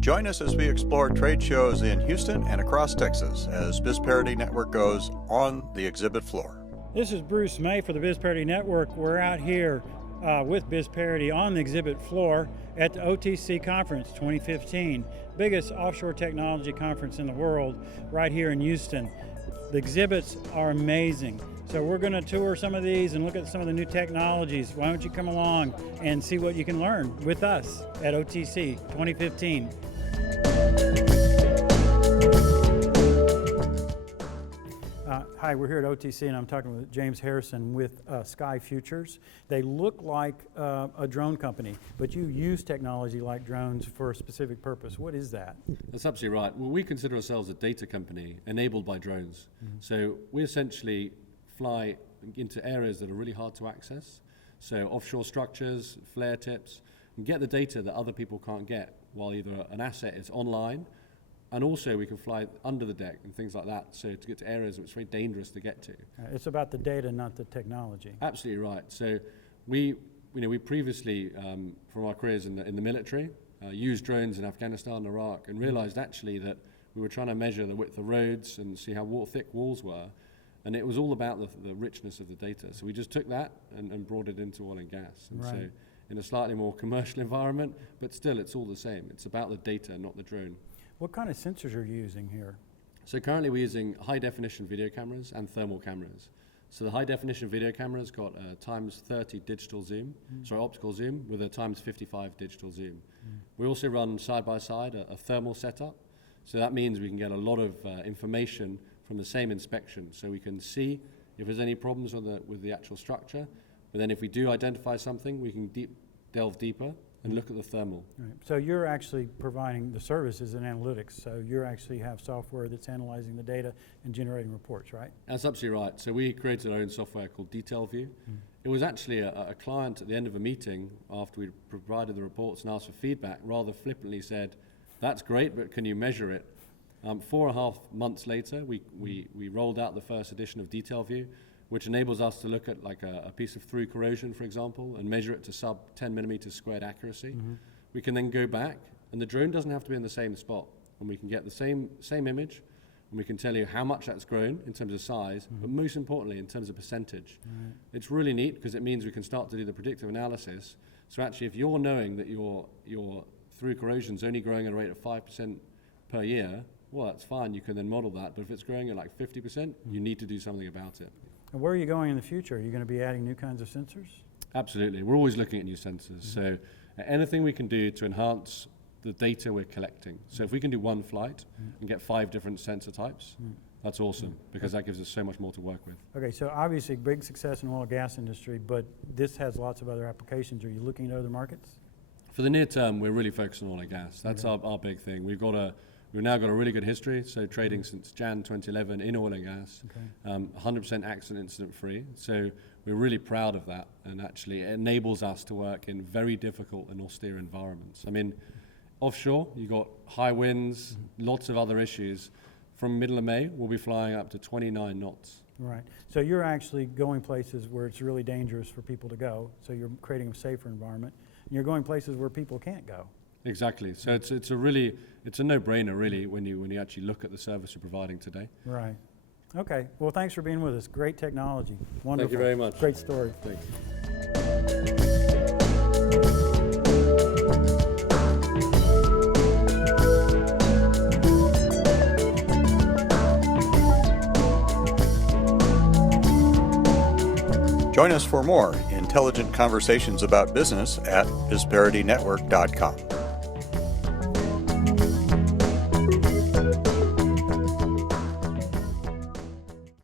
Join us as we explore trade shows in Houston and across Texas as Bizperity Network goes on the exhibit floor. This is Bruce May for the Bizperity Network. We're out here with Bizperity on the exhibit floor at the OTC Conference 2015, biggest offshore technology conference in the world, right here in Houston. The exhibits are amazing. So we're going to tour some of these and look at some of the new technologies. Why don't you come along and see what you can learn with us at OTC 2015. Hi, we're here at OTC and I'm talking with James Harrison with Sky Futures. They look like a drone company, but you use technology like drones for a specific purpose. What is that? That's absolutely right. Well, we consider ourselves a data company enabled by drones. So we essentially fly into areas that are really hard to access. So offshore structures, flare tips, and get the data that other people can't get while either an asset is online, and also we can fly under the deck and things like that, so to get to areas which are very dangerous to get to. It's about the data, not the technology. Absolutely right. So we previously, from our careers in the military, used drones in Afghanistan and Iraq, and realized actually that we were trying to measure the width of roads and see how thick walls were, and it was all about the richness of the data. So we just took that and brought it into oil and gas. And so in a slightly more commercial environment, but still it's all the same. It's about the data, not the drone. What kind of sensors are you using here? So currently we're using high definition video cameras and thermal cameras. So the high definition video camera's got a times 30 digital zoom, optical zoom with a times 55 digital zoom. We also run side by side a thermal setup. So that means we can get a lot of information from the same inspection. So we can see if there's any problems with the actual structure, but then if we do identify something, we can delve deeper and look at the thermal. Right. So you're actually providing the services and analytics, so you actually have software that's analyzing the data and generating reports, right? That's absolutely right. So we created our own software called DTL-VU. It was actually a client at the end of a meeting, after we provided the reports and asked for feedback, rather flippantly said, "That's great, but can you measure it?" 4.5 months later, we rolled out the first edition of DTL-VU, which enables us to look at like a piece of through corrosion, for example, and measure it to sub 10 millimeters squared accuracy. We can then go back, and the drone doesn't have to be in the same spot, and we can get the same image, and we can tell you how much that's grown in terms of size, but most importantly in terms of percentage. It's really neat because it means we can start to do the predictive analysis. So actually, if you're knowing that your through corrosion's only growing at a rate of 5% per year, well, that's fine, you can then model that, but if it's growing at like 50%, you need to do something about it. And where are you going in the future? Are you going to be adding new kinds of sensors? Absolutely. We're always looking at new sensors. So anything we can do to enhance the data we're collecting. So if we can do one flight and get 5 different sensor types, that's awesome because that gives us so much more to work with. Okay, so obviously big success in the oil and gas industry, but this has lots of other applications. Are you looking at other markets? For the near term, we're really focused on oil and gas. That's our big thing. We've now got a really good history, so trading since Jan 2011 in oil and gas, 100% accident incident free. So we're really proud of that, and actually it enables us to work in very difficult and austere environments. I mean, offshore, you've got high winds, lots of other issues. From middle of May, we'll be flying up to 29 knots. Right, so you're actually going places where it's really dangerous for people to go, so you're creating a safer environment, and you're going places where people can't go. Exactly. So it's a no-brainer really when you actually look at the service you're providing today. Right. Okay. Well, thanks for being with us. Great technology. Wonderful. Thank you very much. Great story. Thanks. Join us for more intelligent conversations about business at BizperityNetwork.com.